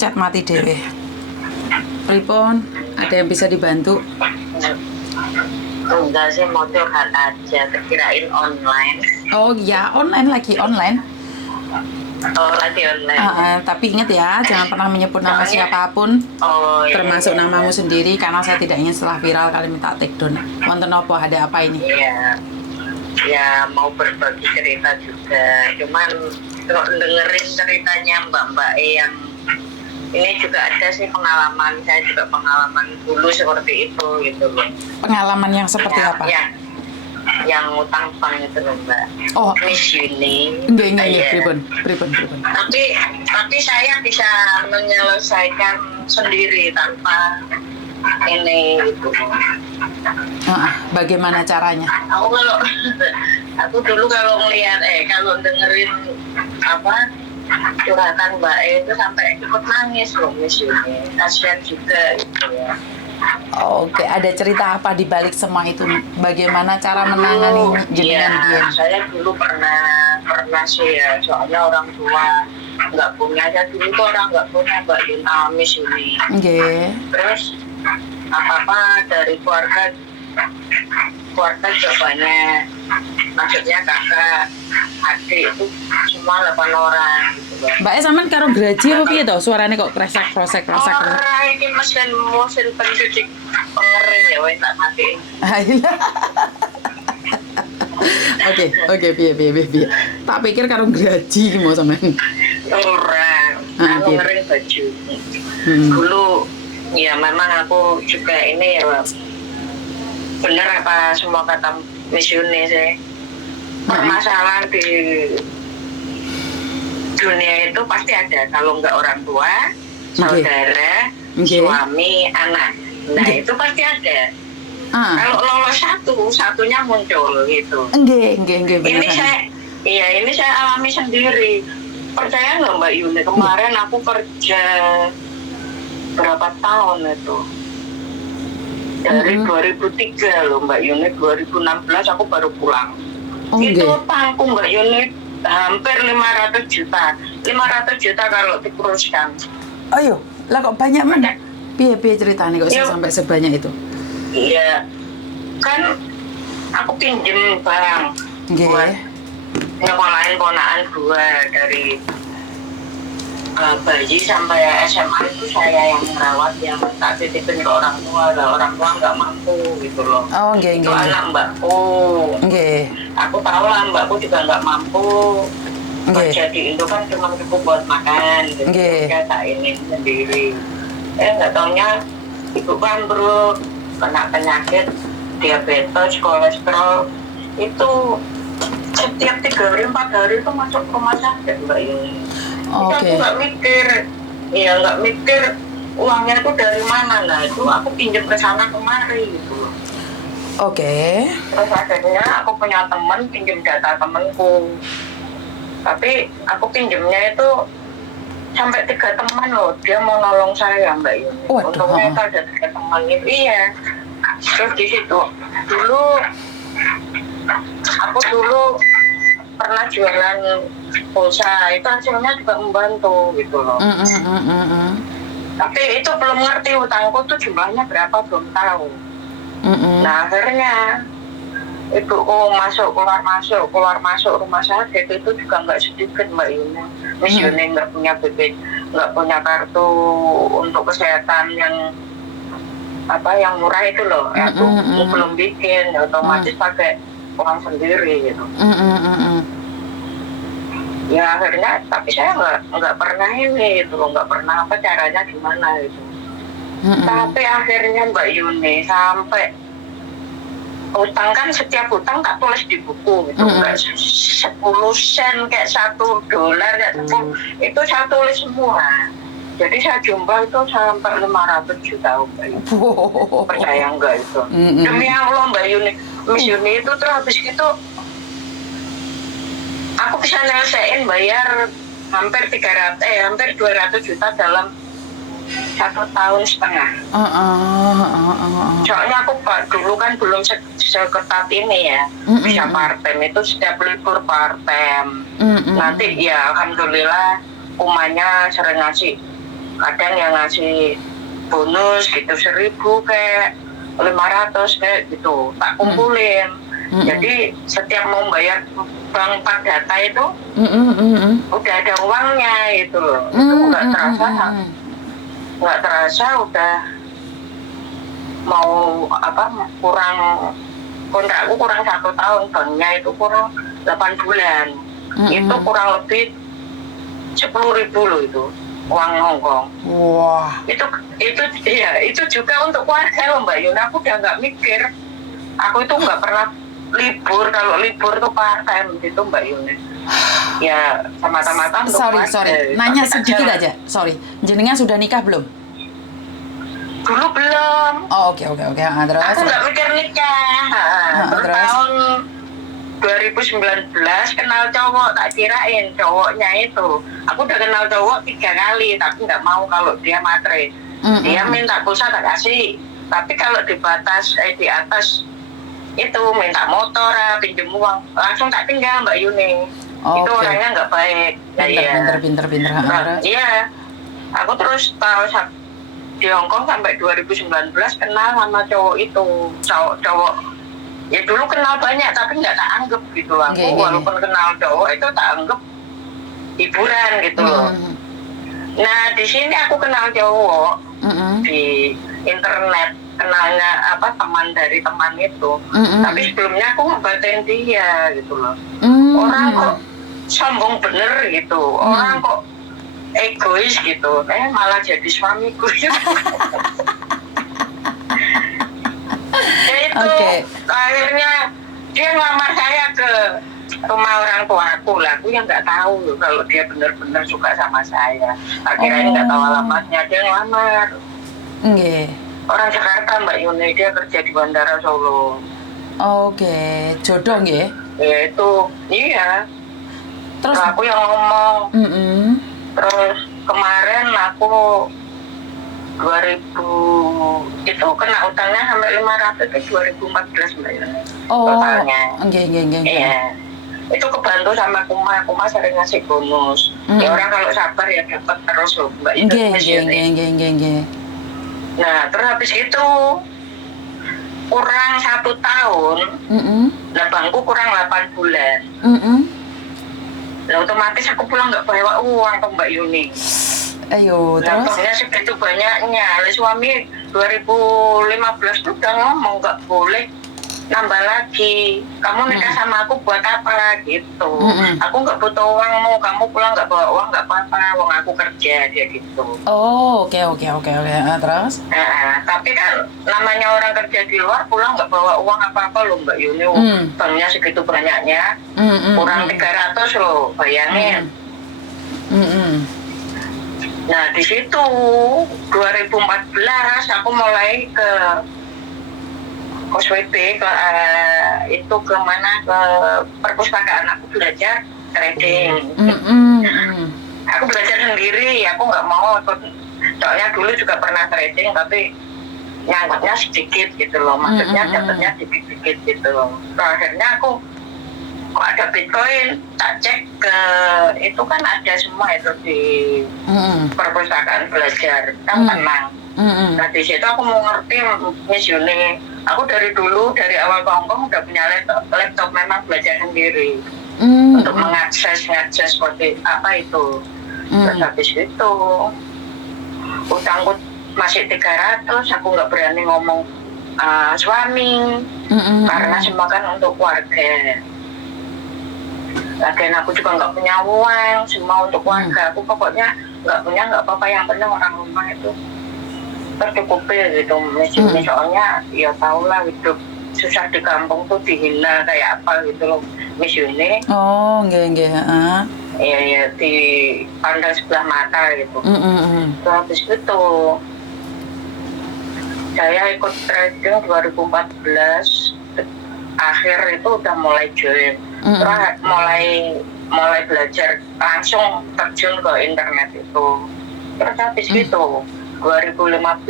pencet mati dewe. Pripun, ada yang bisa dibantu? Enggak sih, mau curhat aja, kirain online. Oh iya, online lagi online. Oh, lagi online. Tapi ingat ya, jangan pernah menyebut nama siapapun, Oh, iya, termasuk iya, namamu iya. sendiri, karena saya tidak ingin setelah viral kalian minta take down. Wonten apa, ada apa ini? Iya, ya mau berbagi cerita juga. Cuman kalau dengerin ceritanya Mbak yang ini juga ada sih pengalaman, saya juga pengalaman dulu seperti itu gitu loh. Pengalaman yang seperti Ya, apa? ya, yang utang bank itu loh Mbak. Oh, Miss Uni. enggak, Iya. pripun. Tapi saya bisa menyelesaikan sendiri tanpa ini gitu. Bagaimana caranya? Aku dulu kalau ngelihat kalau dengerin apa curhatan Mbak itu sampai ikut nangis loh Miss Yuni. Kasihan juga gitu ya. Oke, ada cerita apa di balik semua itu? Bagaimana cara menangani jenengan dia? Saya dulu pernah sih ya, soalnya orang tua nggak punya. Saya dulu tuh orang nggak punya Mbak Yuna Miss Yuni. Nggih. Terus apa dari keluarga juga banyak, maksudnya kakak, adik itu semua 8 orang gitu kan. Mbak sampean karo graji apa piye to? Suarane kok kresek. Ora iki mesin pencuci pengering ya wis tak matiin. Oke, piye. Tak pikir karo graji mau sampean. Ora, aku ngering baju. Dulu ya memang aku juga ini ya bener apa semua kata Miss Yuni sih. Permasalahan di dunia itu pasti ada, kalau nggak orang tua, saudara, suami, anak. Nah itu pasti ada. Kalau lolos satunya muncul gitu. Nggih. Ini saya alami sendiri. Percaya nggak Mbak Yuni, kemarin aku kerja berapa tahun itu? Dari 2003 loh Mbak Yuni, 2016 aku baru pulang. Itu utangku Mbak Yuni hampir 500 juta. 500 juta kalau dikuruskan. Ayo, lah kok banyak mana? Piye ceritanya kok sampai sebanyak itu? Iya, kan aku pinjem barang buat nyekolahin ponakan gue dari bayi sampai SMA itu saya yang merawat, yang tak titipin ke orang tua. Orang tua nggak mampu gitu loh. Oh, itu anak mbakku. Aku tahu lah mbakku juga nggak mampu. Kerja di Indo kan cuma cukup buat makan gitu. Saya tak ini sendiri. Nggak taunya ibu kan bro kena penyakit diabetes, kolesterol. Itu setiap 3 hari 4 hari itu masuk rumah sakit Mbak Yuni. Aku nggak mikir uangnya itu dari mana. Nah itu aku pinjam ke sana kemari gitu. Terus akhirnya aku punya teman pinjam data temanku, tapi aku pinjamnya itu sampai 3 teman loh, dia mau nolong saya Mbak Yuni. Untungnya itu ada 3 teman itu. Iya. Terus di situ aku dulu pernah jualan pulsa, itu hasilnya juga membantu gitu loh. Tapi itu belum ngerti utangku tuh jumlahnya berapa, belum tahu. Nah akhirnya ibuku keluar masuk rumah sakit itu juga nggak sedikit Mbak Yuni. Miss Yuni nggak punya BP, nggak punya kartu untuk kesehatan yang murah itu loh. Aku belum bikin, otomatis pakai uang sendiri gitu. Ya akhirnya, tapi saya nggak pernah ini gitu loh, nggak pernah apa caranya gimana gitu. Tapi akhirnya Mbak Yuni sampai utang kan, setiap utang tak tulis di buku gitu, nggak 10 sen kayak $1 kayak 10, itu saya tulis semua. Jadi saya jumlah itu sampai 500 juta Mbak Yuni. Percaya nggak itu? Demi Allah Mbak Yuni, Miss Yuni itu terus habis itu aku bisa nyelesain bayar hampir 200 juta dalam 1,5 tahun. Soalnya aku dulu kan belum seketat ini ya, bisa part-time itu setiap libur part-time. Nanti ya alhamdulillah umanya sering ngasih kadang yang ngasih bonus gitu 1.000 kayak 500 kayak gitu tak kumpulin. Jadi setiap mau bayar bank Pak Data itu udah ada uangnya itu loh. Itu nggak terasa udah mau kurang, kontrakku kurang 1 tahun, banknya itu kurang 8 bulan. Itu kurang lebih 10.000 loh itu uang Hongkong. Wah. Itu juga untuk keluarga loh Mbak Yuna. Aku udah nggak mikir. Aku itu nggak pernah libur. Kalau libur tuh part time gitu Mbak Yuna. Ya semata-mata untuk Sorry. Nanya sedikit aja. Sorry. Jenengan sudah nikah belum? Dulu belum. Oh, oke. Terus? Aku nggak mikir nikah. Terus tahun 2019 kenal cowok, tak kirain cowoknya itu. Aku udah kenal cowok 3 kali, tapi nggak mau kalau dia matre. Dia minta pulsa tak kasih. Tapi kalau di atas itu minta motor, pinjem uang, langsung tak tinggal Mbak Yuni. Itu orangnya nggak baik. Pinter. Iya. Aku terus tahu di Hongkong sampai 2019 kenal sama cowok itu, cowok. Ya dulu kenal banyak tapi nggak tak anggap gitu lah. Walaupun kenal cowok itu tak anggap hiburan gitu loh. Nah di sini aku kenal cowok di internet, kenalnya teman dari teman itu. Tapi sebelumnya aku ngebatin dia gitu loh. Orang kok sombong bener gitu, orang kok egois gitu, malah jadi suamiku. Akhirnya dia ngelamar saya ke rumah orang tua aku lah. Aku yang nggak tahu loh kalau dia benar-benar suka sama saya. Akhirnya nggak tahu alamatnya, dia ngelamar. Orang Jakarta Mbak Yuni, dia kerja di Bandara Solo. Jodoh nggih? Ya itu, iya. Terus aku yang ngomong. Terus kemarin aku 2000 itu kena utangnya sampai 500 itu 2014 Mbak Yuni. Totalnya. Iya. Itu kebantu sama Kuma sering ngasih bonus. Ya orang kalau sabar ya dapat terus loh Mbak Yuni. Nah terus habis itu kurang 1 tahun, nah bangku kurang 8 bulan. Nah otomatis aku pulang nggak bawa uang ke Mbak Yuni. Terus? Segitu banyaknya. Suami 2015 tuh udah ngomong nggak boleh nambah lagi. Kamu nikah sama aku buat apa gitu. Aku nggak butuh uangmu. Kamu pulang nggak bawa uang nggak apa-apa. Uang aku kerja dia gitu. Oke. Terus? Nah, tapi kan namanya orang kerja di luar pulang nggak bawa uang apa-apa loh Mbak Yuni. Banknya segitu banyaknya. Kurang 300 loh. Bayangin. Nah di situ 2014 aku mulai ke KOSWB itu ke perpustakaan aku belajar trading. Aku belajar sendiri, aku nggak mau ikut. Soalnya dulu juga pernah trading tapi nyangkutnya sedikit gitu loh, maksudnya dapatnya sedikit gitu loh. Akhirnya aku kok ada Bitcoin, tak cek ke itu kan ada semua itu di perpustakaan belajar kan tenang. Nah di situ aku mau ngerti Miss Yuni. Aku dari awal ke Hongkong udah punya laptop memang belajar sendiri untuk mengakses seperti apa itu. Terus habis itu utangku masih 300, aku nggak berani ngomong suami karena semua kan untuk keluarga. Lagian aku juga nggak punya uang, semua untuk keluarga. Aku pokoknya nggak apa-apa, yang penting orang rumah itu tercukupi gitu. Soalnya ya tau lah hidup susah di kampung tuh dihina kayak apa gitu loh Miss Yuni. Iya di pandang sebelah mata gitu. Terus habis itu saya ikut trading 2014 akhir itu udah mulai join. Terus mulai belajar langsung terjun ke internet itu. Terus habis itu 2014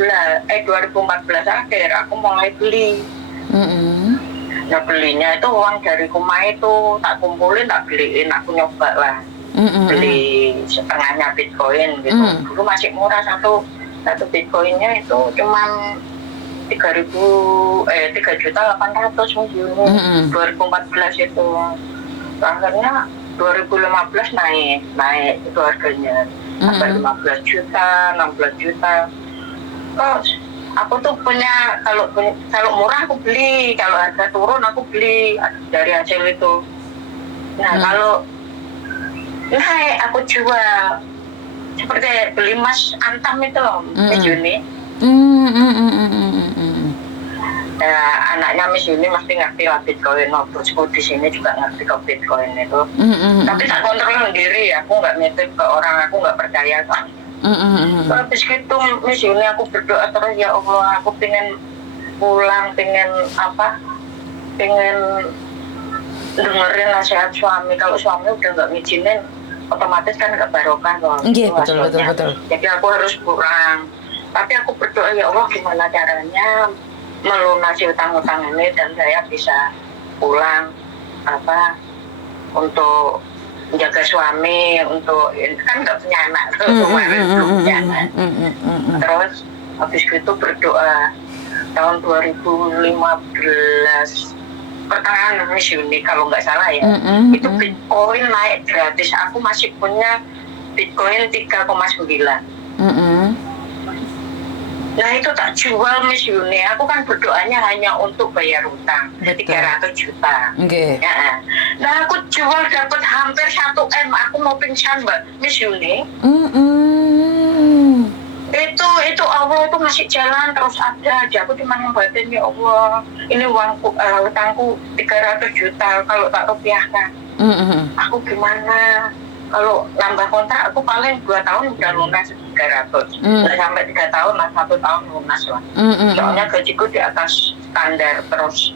akhir aku mulai beli. Nah belinya itu uang dari Kuma itu tak kumpulin, tak beliin, aku nyoba lah. beli setengahnya Bitcoin gitu. Dulu masih murah, satu Bitcoinnya itu cuma 3.800.000 Juni 2014 itu. Akhirnya 2015 naik itu harganya sampai 15 juta, 16 juta. Terus aku tuh punya, kalau murah aku beli, kalau harga turun aku beli dari hasil itu. Nah kalau naik aku jual, seperti beli emas antam itu loh, Miss Yuni. Ya, anaknya Miss Yuni mesti ngerti lah Bitcoin. Bosku di sini juga ngerti ke Bitcoin itu. Tapi tak kontrol sendiri, aku nggak nitip ke orang, aku nggak percaya kan. Habis gitu Miss Yuni aku berdoa terus, ya Allah, aku pengen pulang, pengen dengerin nasihat suami. Kalau suami udah nggak ngizinin, otomatis kan nggak barokah loh. Iya, betul. Jadi aku harus pulang. Tapi aku berdoa, ya Allah, gimana caranya melunasi utang-utang ini dan saya bisa pulang untuk menjaga suami, untuk kan nggak punya anak kemarin belum punya anak. Terus habis itu berdoa tahun 2015 pertengahan Miss Yuni kalau nggak salah ya, itu Bitcoin naik gratis. Aku masih punya Bitcoin 3,9. Nah itu tak jual Miss Yuni. Aku kan berdoanya hanya untuk bayar utang 300 juta. Ya. Nah aku jual dapat hampir 1 M. Aku mau pingsan Mbak Miss Yuni. Itu Allah itu masih jalan terus ada aja. Aku cuma ngebatin, ya Allah, ini uangku, utangku 300 juta kalau tak rupiahkan. Aku gimana? Kalau nambah kontrak aku paling 2 tahun udah lunas 300. Nggak sampai 3 tahun lah, 1 tahun lunas lah. Soalnya gajiku di atas standar terus.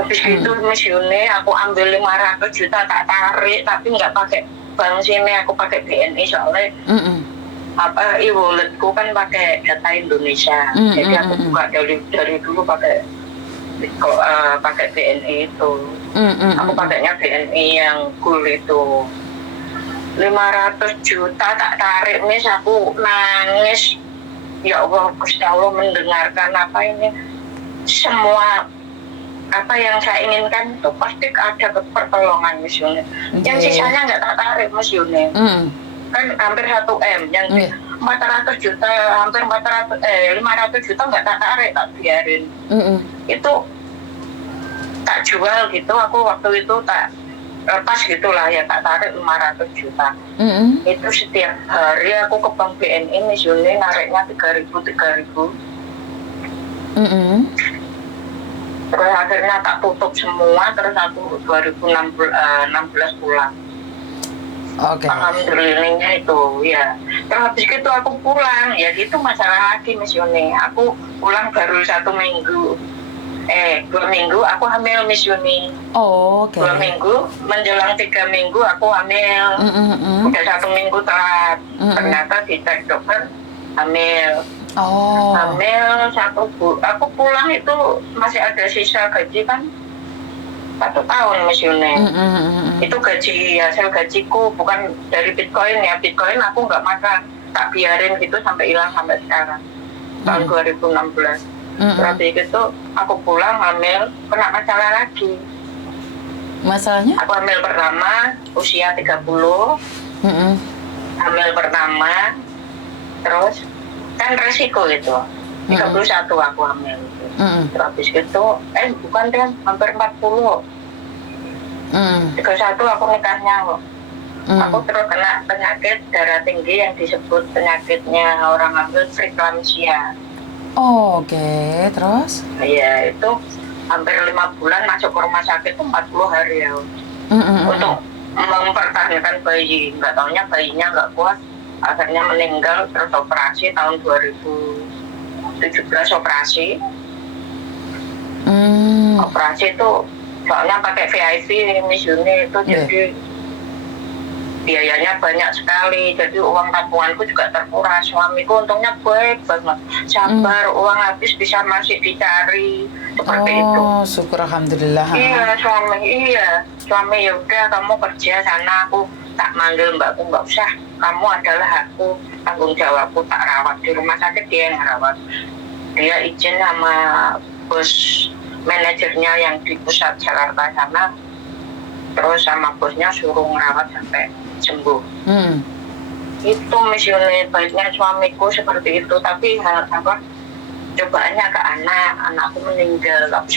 Habis gitu Miss Yuni aku ambil 500 juta tak tarik, tapi nggak pakai bank sini, aku pakai BNI soalnya e-walletku kan pakai data Indonesia. Jadi aku buka dari dulu pakai BNI itu. Aku pakainya BNI yang gold itu. 500 juta tak tarik Miss, aku nangis. Ya Allah, Gusti Allah mendengarkan semua apa yang saya inginkan itu pasti ada pertolongan Miss Yuni. Yang sisanya nggak tak tarik Miss Yuni. Kan hampir 1 M, yang 400 juta, hampir 500 juta nggak tak tarik, tak biarin. Itu tak jual gitu, aku waktu itu tak lepas gitulah ya, tak tarik 500 juta. Itu setiap hari aku ke bank BNI Miss Yuni nariknya 3.000. Terus akhirnya tak tutup semua, terus aku 2016 pulang. Alhamdulillahnya itu ya. Terus habis itu aku pulang, ya gitu masalah lagi Miss Yuni. Aku pulang baru 1 minggu. 2 minggu aku hamil Miss Yuni. 2 minggu menjelang 3 minggu aku hamil. Udah 1 minggu telat. Ternyata dicek dokter hamil. Hamil 1 bulan. Aku pulang itu masih ada sisa gaji kan 1 tahun Miss Yuni. Itu hasil gajiku, bukan dari Bitcoin ya. Bitcoin aku nggak makan, tak biarin gitu sampai hilang sampai sekarang. Tahun 2016. Berarti gitu aku pulang hamil, kena masalah lagi. Masalahnya? Aku hamil pertama usia 30. Hamil pertama, terus kan resiko gitu. 31 aku hamil. Terus habis gitu, bukan deh, hampir 40. 31 aku nikahnya kok. Aku terus kena penyakit darah tinggi yang disebut penyakitnya orang hamil preeklamsia. Terus? Iya, itu hampir 5 bulan masuk ke rumah sakit itu 40 hari ya. Untuk mempertahankan bayi. Nggak taunya bayinya nggak kuat, akhirnya meninggal, terus operasi tahun 2017 operasi. Operasi itu soalnya pakai VIP Miss Yuni itu, jadi biayanya banyak sekali, jadi uang tabunganku juga terkuras. Suamiku untungnya baik banget, sabar, uang habis bisa masih dicari seperti itu. Oh, syukur alhamdulillah. Iya, suami ya udah kamu kerja sana, aku tak manggil mbakku, nggak usah, kamu adalah aku, tanggung jawabku, tak rawat di rumah sakit, dia yang rawat. Dia izin sama bos manajernya yang di pusat Jakarta sana, terus sama bosnya suruh ngerawat sampai sembuh. Itu misalnya baiknya suamiku seperti itu, tapi cobaannya ke anakku meninggal, tapi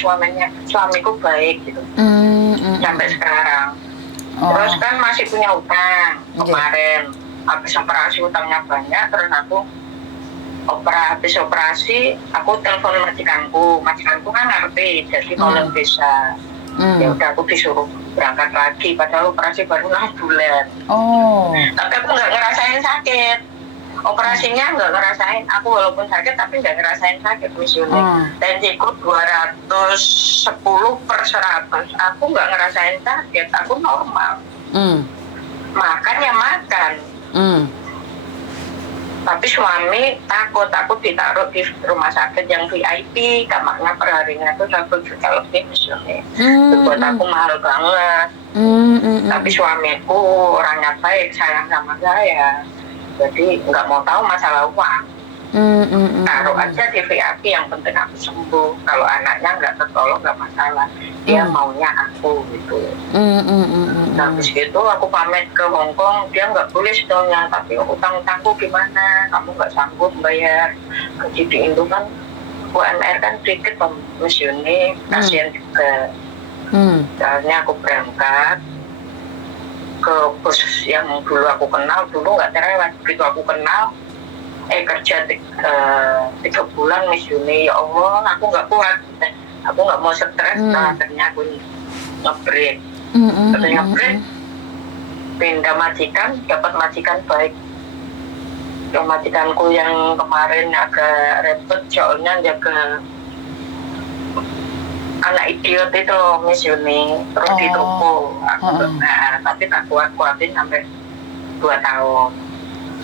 suamiku baik gitu sampai sekarang. Terus kan masih punya utang kemarin, habis operasi utangnya banyak, terus aku habis operasi aku telepon majikanku kan ngerti, jadi kalau bisa ya udah aku disuruh berangkat lagi, padahal operasi baru 6 bulan. Tapi aku nggak ngerasain sakit, operasinya nggak ngerasain, aku walaupun sakit tapi nggak ngerasain sakit misalnya. Tensiku 210/100, aku nggak ngerasain sakit, aku normal. Makan ya makan. Tapi suami takut ditaruh di rumah sakit yang VIP, kamarnya per harinya tuh 1 juta lebih misalnya. Itu buat aku mahal banget. Tapi suamiku orangnya baik, sayang sama saya, jadi nggak mau tahu masalah uang. Taruh aja di VIP, yang penting aku sembuh. Kalau anaknya nggak tertolong nggak masalah, dia maunya aku gitu. Nah, habis itu aku pamit ke Hongkong, dia nggak boleh sebetulnya, tapi utang-utangku gimana, kamu nggak sanggup bayar. Gaji di Indo kan UMR kan sedikit misalnya, kasihan juga. Soalnya aku berangkat ke bos yang dulu aku kenal, dulu nggak cerewet, begitu aku kenal kerja 3 bulan misalnya, ya Allah aku nggak kuat, aku nggak mau stres. Akhirnya aku nge-break, pindah majikan, dapat majikan baik. Yang majikanku yang kemarin agak repot soalnya jaga anak idiot itu loh misalnya, terus di toko tapi tak kuatin sampai 2 tahun.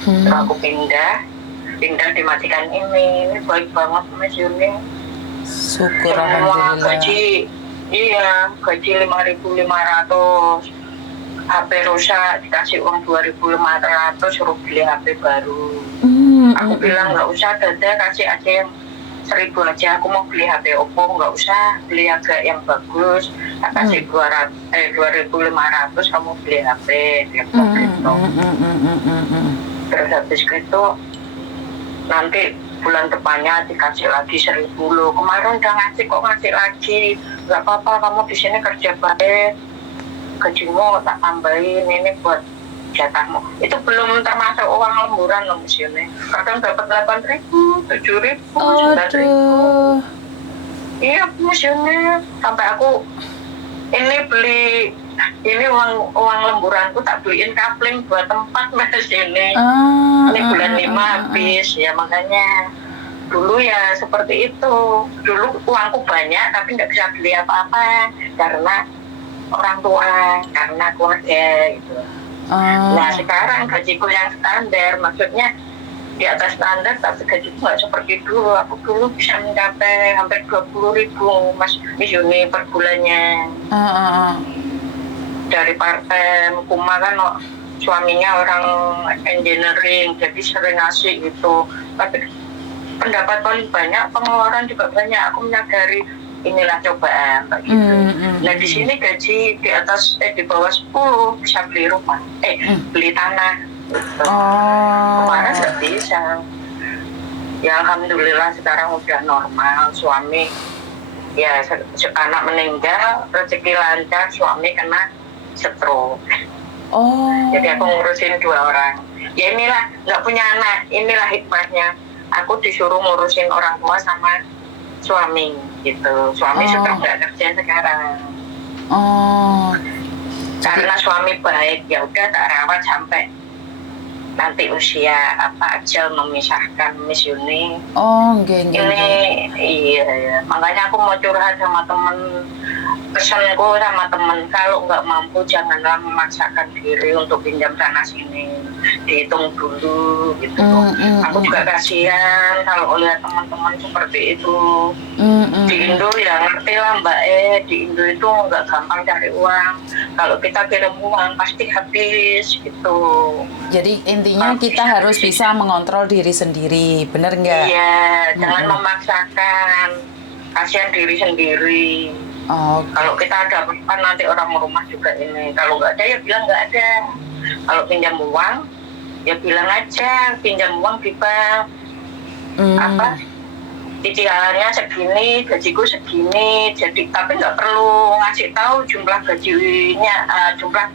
Terus aku pindah di majikan ini baik banget misalnya. Syukur semua alhamdulillah. gaji 5.500, HP rusak dikasih uang 2.500, suruh beli HP baru. Aku bilang nggak usah, Dada kasih aja yang 1.000 aja, aku mau beli HP Oppo, nggak usah beli agak yang bagus, tak kasih 2.500 kamu beli HP dia bilang gitu. Terus habis itu nanti bulan depannya dikasih lagi 1.000 loh, kemarin udah ngasih kok ngasih lagi, nggak apa-apa kamu di sini kerja baik, gajimu tak tambahin ini buat jatahmu. Itu belum termasuk uang lemburan loh misalnya, kadang dapat 8.000, 7.000, 9.000. Iya misalnya, sampai aku ini uang lemburanku tak beliin kapling buat tempat mas ini. Ini bulan 5 habis ya, makanya dulu ya seperti itu. Dulu uangku banyak tapi nggak bisa beli apa-apa karena orang tua, karena keluarga gitu. Nah sekarang gajiku yang standar, maksudnya di atas standar, tapi gajiku nggak seperti dulu. Aku dulu bisa mencapai hampir 20.000 mas Yuni per bulannya. Dari partai Kuma kan suaminya orang engineering, jadi sering ngasih gitu. Tapi pendapat paling banyak, pengeluaran juga banyak. Aku menyadari inilah cobaan kayak gitu. Nah di sini gaji di atas di bawah 10 bisa beli rumah, beli tanah. Gitu. Kemarin nggak bisa. Ya alhamdulillah sekarang udah normal. Suami ya anak meninggal, rezeki lancar, suami kena stroke. Jadi aku ngurusin 2 orang. Ya inilah, nggak punya anak, inilah hikmahnya. Aku disuruh ngurusin orang tua sama suami gitu. Suami sudah nggak kerja sekarang. Karena suami baik, ya udah tak rawat sampai nanti usia ajal memisahkan Miss Yuni. Nggih. Iya. Makanya aku mau curhat sama temen pesanku sama temen, kalau nggak mampu janganlah memaksakan diri untuk pinjam sana sini, dihitung dulu gitu. Aku juga kasihan kalau lihat teman-teman seperti itu. Di Indo ya ngerti lah Mbak, di Indo itu nggak gampang cari uang. Kalau kita kirim uang pasti habis gitu. Jadi intinya kita harus bisa mengontrol diri sendiri, bener nggak? Iya, jangan memaksakan, kasihan diri sendiri. Kalau kita ada apa nanti orang rumah juga ini, kalau nggak ada ya bilang nggak ada. Kalau pinjam uang ya bilang aja pinjam uang di bank, apa cicilannya segini, gajiku segini, jadi tapi nggak perlu ngasih tahu jumlah gajinya, jumlah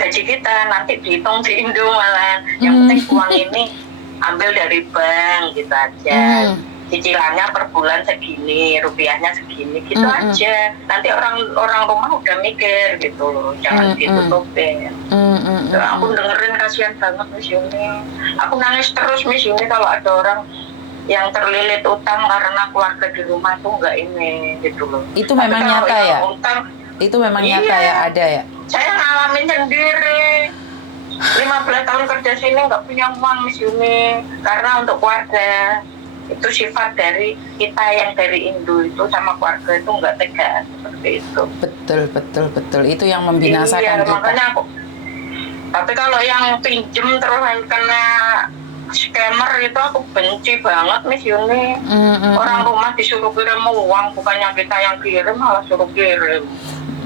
gaji kita nanti dihitung di Indo malah. Yang penting uang ini ambil dari bank gitu aja. Cicilannya per bulan segini, rupiahnya segini, gitu aja. Nanti orang rumah udah mikir gitu loh, jangan ditutupin. Aku dengerin kasihan banget Miss Yuni. Aku nangis terus Miss Yuni kalau ada orang yang terlilit utang karena keluarga di rumah tuh nggak ini gitu loh. Itu memang nyata ya? Utang, itu memang nyata ya, ada ya? Saya ngalamin sendiri. 15 tahun kerja sini nggak punya uang Miss Yuni karena untuk keluarga. Itu sifat dari kita yang dari Indo itu sama keluarga itu nggak tegas seperti itu. Betul itu yang membinasakan kita. Makanya aku, tapi kalau yang pinjem terus kena scammer itu aku benci banget Miss Yuni. Orang rumah disuruh kirim uang, bukannya kita yang kirim malah suruh kirim.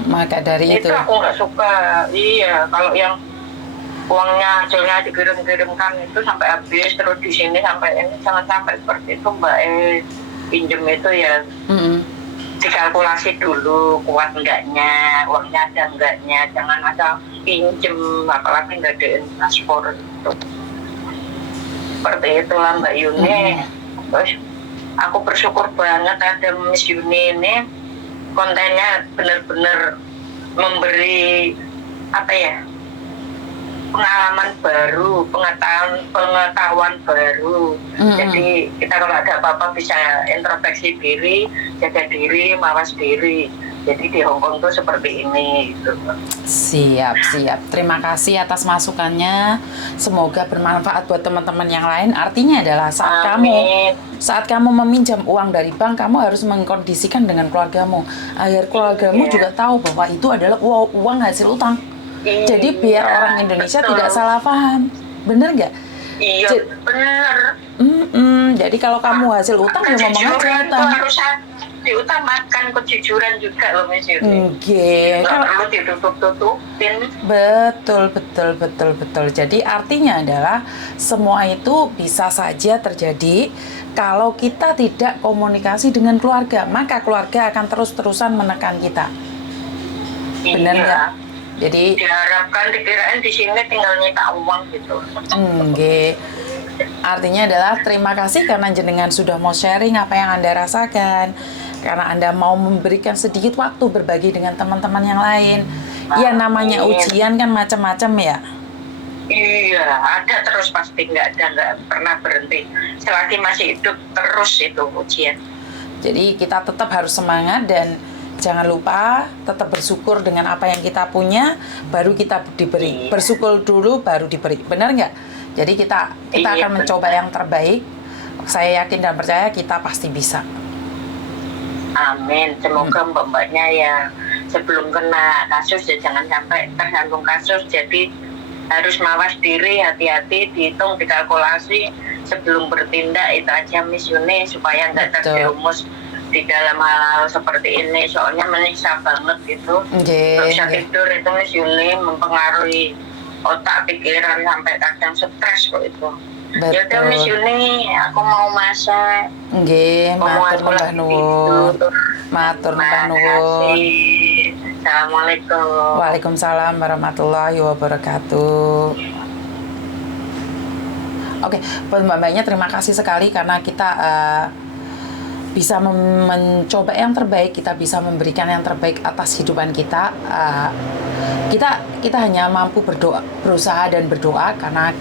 Maka dari itu aku nggak suka. Iya, kalau yang uangnya hasilnya dikirim-kirimkan itu sampai habis terus di sini sampai ini, jangan sampai seperti itu Mbak. Pinjem itu ya dikalkulasi dulu kuat enggaknya, uangnya ada enggaknya, jangan asal pinjem apalagi nggak ada transport itu. Seperti itulah Mbak Yuni. Terus aku bersyukur banget ada Miss Yuni ini, kontennya benar-benar memberi apa ya, pengalaman baru, pengetahuan baru. Jadi kita kalau ada apa-apa bisa introspeksi diri, jaga diri, mawas diri. Jadi di Hongkong tuh seperti ini gitu. Siap. Terima kasih atas masukannya. Semoga bermanfaat buat teman-teman yang lain. Artinya adalah saat kamu meminjam uang dari bank, kamu harus mengkondisikan dengan keluargamu agar keluargamu juga tahu bahwa itu adalah uang hasil utang. Jadi biar orang Indonesia tidak salah paham, bener nggak? Iya, bener. Jadi kalau kamu hasil utang ya ngomong aja utang. Harus diutamakan kejujuran juga loh Miss Yuni. Nggih. Nggak perlu ditutup-tutupin. Betul. Jadi artinya adalah semua itu bisa saja terjadi kalau kita tidak komunikasi dengan keluarga, maka keluarga akan terus-terusan menekan kita. Benar nggak? Jadi diharapkan dikirain di sini tinggal nyetak uang gitu. Artinya adalah terima kasih karena jenengan sudah mau sharing apa yang Anda rasakan, karena Anda mau memberikan sedikit waktu berbagi dengan teman-teman yang lain. Ya namanya ujian kan macam-macam ya. Iya, ada terus pasti, nggak pernah berhenti. Selagi masih hidup terus itu ujian. Jadi kita tetap harus semangat dan jangan lupa tetap bersyukur dengan apa yang kita punya, baru kita diberi. Bersyukur dulu baru diberi. Benar nggak? Jadi kita akan mencoba yang terbaik. Saya yakin dan percaya kita pasti bisa. Amin. Semoga mbak-mbaknya yang sebelum kena kasus ya jangan sampai tergantung kasus. Jadi harus mawas diri, hati-hati, dihitung, dikalkulasi sebelum bertindak. Itu aja Miss Yuni, supaya nggak terjerumus di dalam hal seperti ini, soalnya menyiksa banget gitu. Nggak bisa tidur itu Miss Yuni, mempengaruhi otak, pikiran, sampai kadang stres kok itu. Ya udah Miss Yuni, aku mau masak. Matur nuwun. Matur nuwun. Assalamualaikum. Waalaikumsalam warahmatullahi wabarakatuh. Oke, buat mbak-mbaknya terima kasih sekali karena kita bisa mencoba yang terbaik, kita bisa memberikan yang terbaik atas hidupan kita. Kita hanya mampu berusaha dan berdoa karena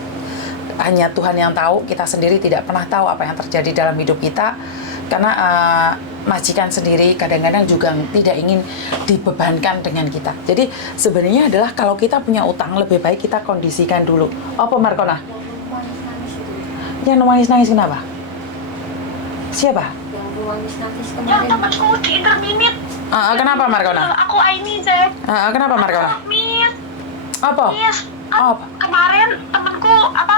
hanya Tuhan yang tahu. Kita sendiri tidak pernah tahu apa yang terjadi dalam hidup kita, karena majikan sendiri kadang-kadang juga tidak ingin dibebankan dengan kita. Jadi sebenarnya adalah kalau kita punya utang lebih baik kita kondisikan dulu. Apa Markona? Yang nangis-nangis kenapa? Siapa? Yang nangis-nangis Yang kemarin. temanku di interminit. Kenapa Markona? Aku ini Zek. Kenapa Markona? Miss, Apa? Miss. Apa? Kemarin temanku apa